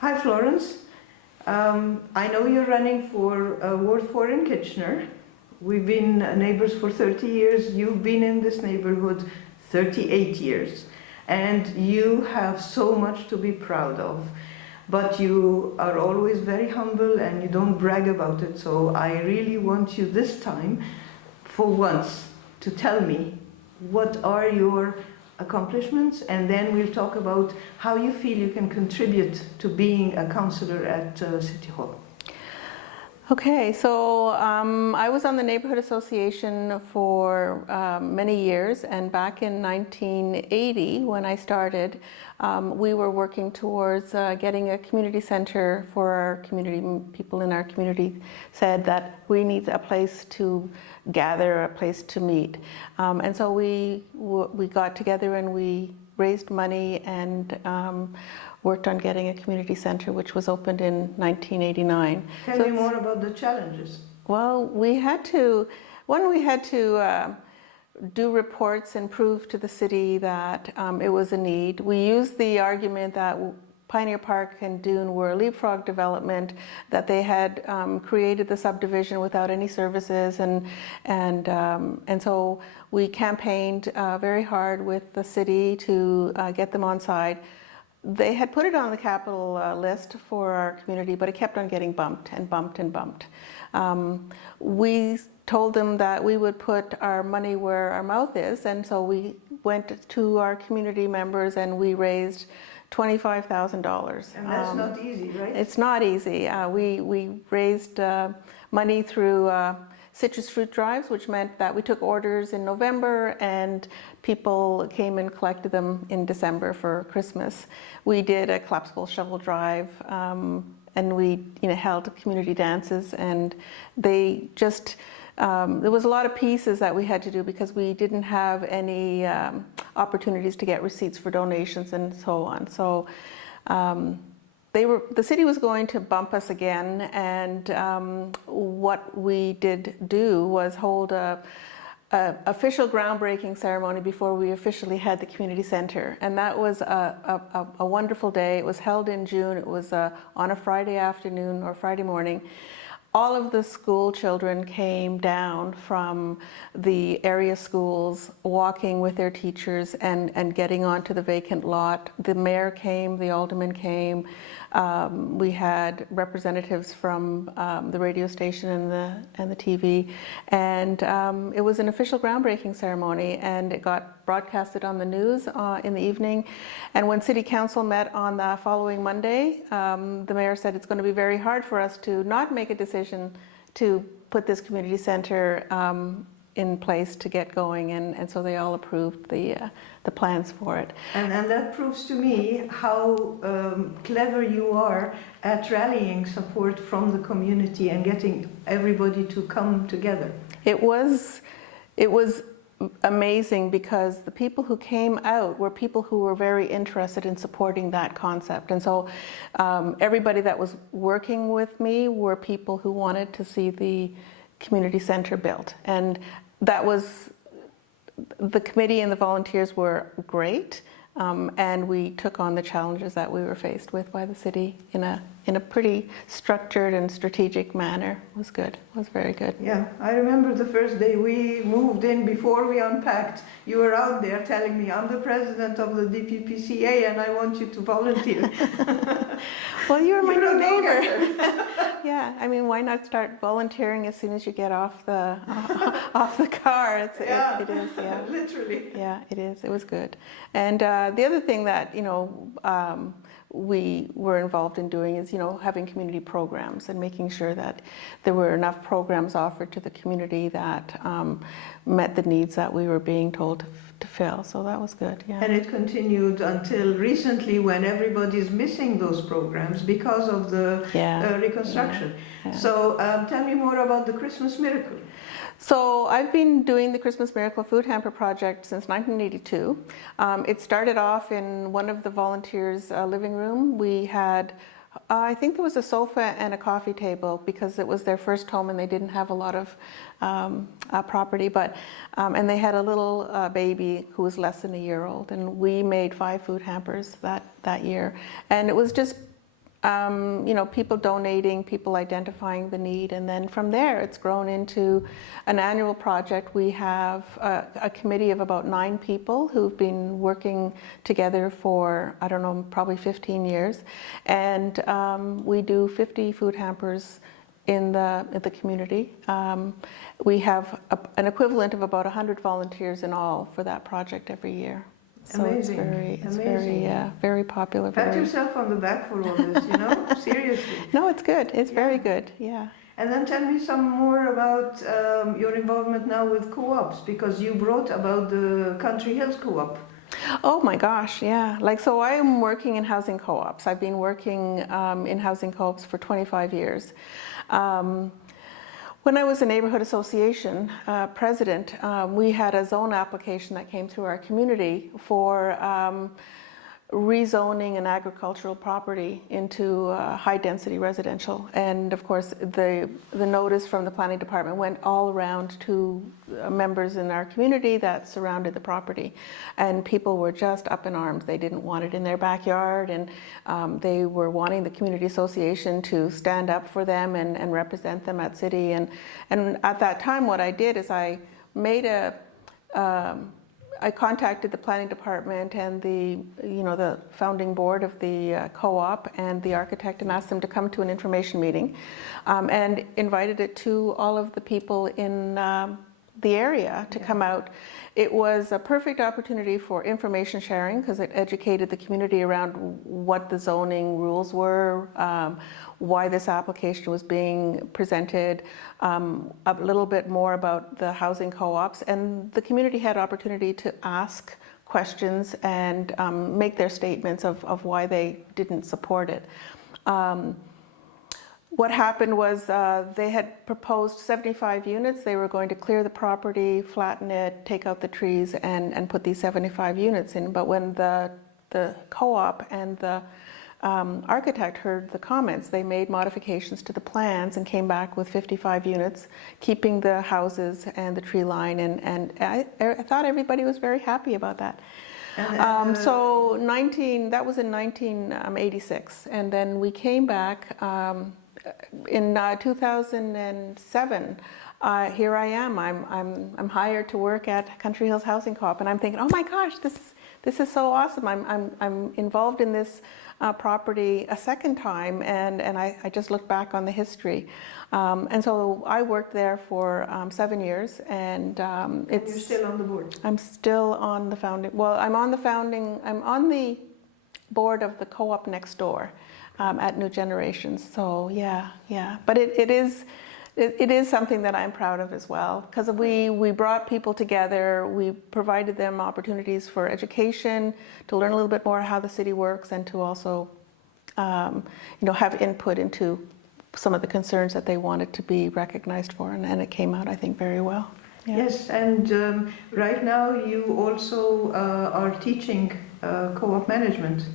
Hi Florence, I know you're running for Ward 4 in Kitchener. We've been neighbors for 30 years, you've been in this neighborhood 38 years, and you have so much to be proud of. But you are always very humble and you don't brag about it, so I really want you this time, for once, to tell me what are your accomplishments, and then we'll talk about how you feel you can contribute to being a councillor at City Hall. Okay, so I was on the Neighborhood Association for many years, and back in 1980 when I started, we were working towards getting a community center for our community. People in our community said that we need a place to gather, a place to meet. And so we got together and we raised money and worked on getting a community center, which was opened in 1989. Tell me more about the challenges. Well, we had to do reports and prove to the city that it was a need. We used the argument that Pioneer Park and Dune were a leapfrog development, that they had created the subdivision without any services, and so we campaigned very hard with the city to get them on side. They had put it on the capital list for our community, but it kept on getting bumped and bumped and bumped. We told them that we would put our money where our mouth is, and so we went to our community members and we raised $25,000. And that's not easy, right? It's not easy. We raised money through citrus fruit drives, which meant that we took orders in November and people came and collected them in December for Christmas. We did a collapsible shovel drive, and we held community dances, and they just there was a lot of pieces that we had to do because we didn't have any opportunities to get receipts for donations and so on. So the city was going to bump us again, and what we did do was hold a official groundbreaking ceremony before we officially had the community center, and that was a wonderful day. It was held in June. It was on a Friday afternoon or Friday morning. All of the school children came down from the area schools, walking with their teachers and getting onto the vacant lot. The mayor came, the alderman came. We had representatives from the radio station and the TV, and it was an official groundbreaking ceremony, and it got broadcasted on the news in the evening. And when City Council met on the following Monday, the mayor said it's going to be very hard for us to not make a decision to put this community center in place to get going, and so they all approved the plans for it. And that proves to me how clever you are at rallying support from the community and getting everybody to come together. It was amazing because the people who came out were people who were very interested in supporting that concept, and so everybody that was working with me were people who wanted to see the community center built, and that was, the committee and the volunteers were great, and we took on the challenges that we were faced with by the city in a pretty structured and strategic manner. It was good. It was very good. Yeah, I remember the first day we moved in, before we unpacked, you were out there telling me, I'm the president of the DPPCA and I want you to volunteer. Well, you were my new neighbor. Yeah, I mean, why not start volunteering as soon as you get off the car? It is, yeah. Literally. Yeah, it is. It was good. And the other thing that, we were involved in doing is, having community programs and making sure that there were enough programs offered to the community that met the needs that we were being told to fill. So that was good, yeah. And it continued until recently, when everybody's missing those programs because of the reconstruction. Yeah. So tell me more about the Christmas Miracle. So I've been doing the Christmas Miracle Food Hamper Project since 1982. It started off in one of the volunteers' living room. We had, I think there was a sofa and a coffee table because it was their first home and they didn't have a lot of property, but and they had a little baby who was less than a year old, and we made 5 food hampers that year, and it was just people donating, people identifying the need, and then from there it's grown into an annual project. We have a committee of about 9 people who've been working together for, I don't know, probably 15 years, and we do 50 food hampers in the community. We have an equivalent of about 100 volunteers in all for that project every year. So Amazing. It's very popular. Pat yourself on the back for all this, seriously. No, it's good. It's very good, yeah. And then tell me some more about your involvement now with co-ops, because you brought about the Country Hills Co-op. Oh my gosh, yeah. So I'm working in housing co-ops. I've been working in housing co-ops for 25 years. When I was a neighborhood association president, we had a zone application that came through our community for rezoning an agricultural property into high-density residential. And of course, the notice from the planning department went all around to members in our community that surrounded the property. And people were just up in arms. They didn't want it in their backyard, and they were wanting the community association to stand up for them and represent them at city. And at that time, what I did is I made I contacted the planning department and the founding board of the co-op and the architect and asked them to come to an information meeting, and invited it to all of the people in the area to come out. It was a perfect opportunity for information sharing because it educated the community around what the zoning rules were, why this application was being presented, a little bit more about the housing co-ops, and the community had opportunity to ask questions and make their statements of why they didn't support it. What happened was they had proposed 75 units. They were going to clear the property, flatten it, take out the trees, and put these 75 units in. But when the co-op and the architect heard the comments, they made modifications to the plans and came back with 55 units, keeping the houses and the tree line. And I thought everybody was very happy about that. So that was in 1986. And then we came back in 2007. Here I am. I'm hired to work at Country Hills Housing Co-op, and I'm thinking, oh my gosh, this is so awesome. I'm involved in this property a second time, and I just looked back on the history, and so I worked there for 7 years, and it's. You're still on the board. I'm still on the founding. Well, I'm on the board of the co-op next door. At New Generations, so yeah. But it is something that I'm proud of as well, because we brought people together, we provided them opportunities for education, to learn a little bit more how the city works, and to also have input into some of the concerns that they wanted to be recognized for, and it came out, I think, very well. Yeah. Yes, and right now you also are teaching co-op management,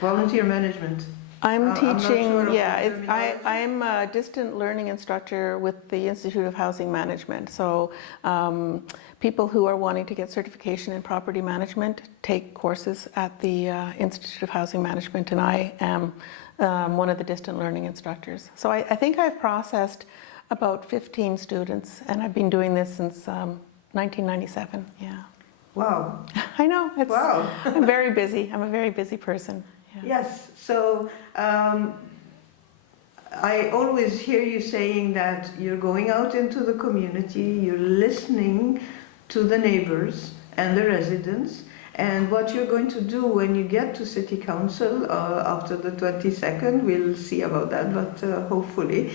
volunteer management. I'm teaching, sure I'm a distant learning instructor with the Institute of Housing Management. So people who are wanting to get certification in property management take courses at the Institute of Housing Management, and I am one of the distant learning instructors. So I think I've processed about 15 students, and I've been doing this since 1997, yeah. Wow. I know, wow. I'm very busy. I'm a very busy person. Yeah. Yes, so I always hear you saying that you're going out into the community, you're listening to the neighbors and the residents, and what you're going to do when you get to City Council after the 22nd, we'll see about that, but hopefully,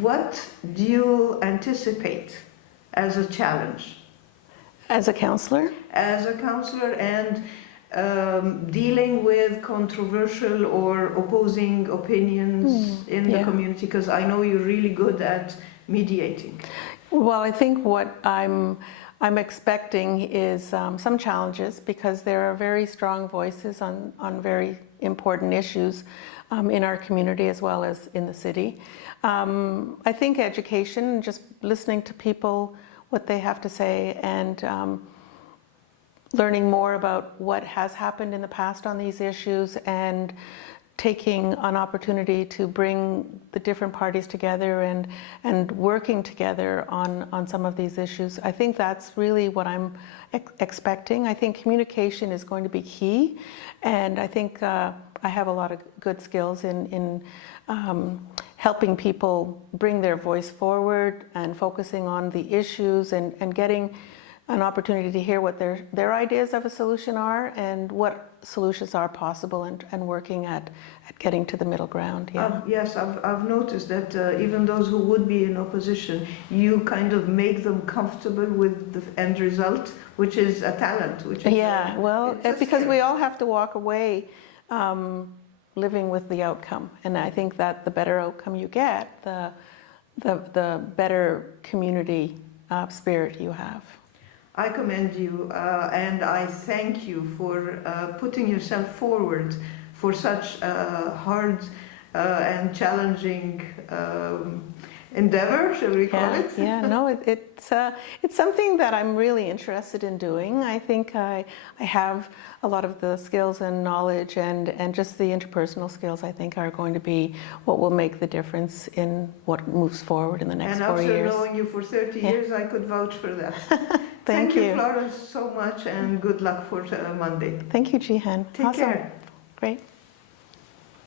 what do you anticipate as a challenge? As a councillor? As a councillor, and dealing with controversial or opposing opinions in the community, because I know you're really good at mediating. Well, I think what I'm expecting is some challenges, because there are very strong voices on very important issues in our community as well as in the city. I think education, just listening to people, what they have to say, and learning more about what has happened in the past on these issues, and taking an opportunity to bring the different parties together and working together on some of these issues. I think that's really what I'm expecting. I think communication is going to be key, and I think I have a lot of good skills in helping people bring their voice forward and focusing on the issues and getting an opportunity to hear what their ideas of a solution are and what solutions are possible, and working at getting to the middle ground. Yeah. Yes, I've noticed that even those who would be in opposition, you kind of make them comfortable with the end result, which is a talent. Which is yeah, well, because skill. we all have to walk away living with the outcome, and I think that the better outcome you get, the better community spirit you have. I commend you and I thank you for putting yourself forward for such a hard and challenging endeavor, shall we call it? Yeah, no, it's something that I'm really interested in doing. I think I have a lot of the skills and knowledge and just the interpersonal skills, I think, are going to be what will make the difference in what moves forward in the next 4 years. And after knowing you for 30 years, I could vouch for that. Thank you, Florence, so much, and good luck for Monday. Thank you, Gehan. Take care. Great.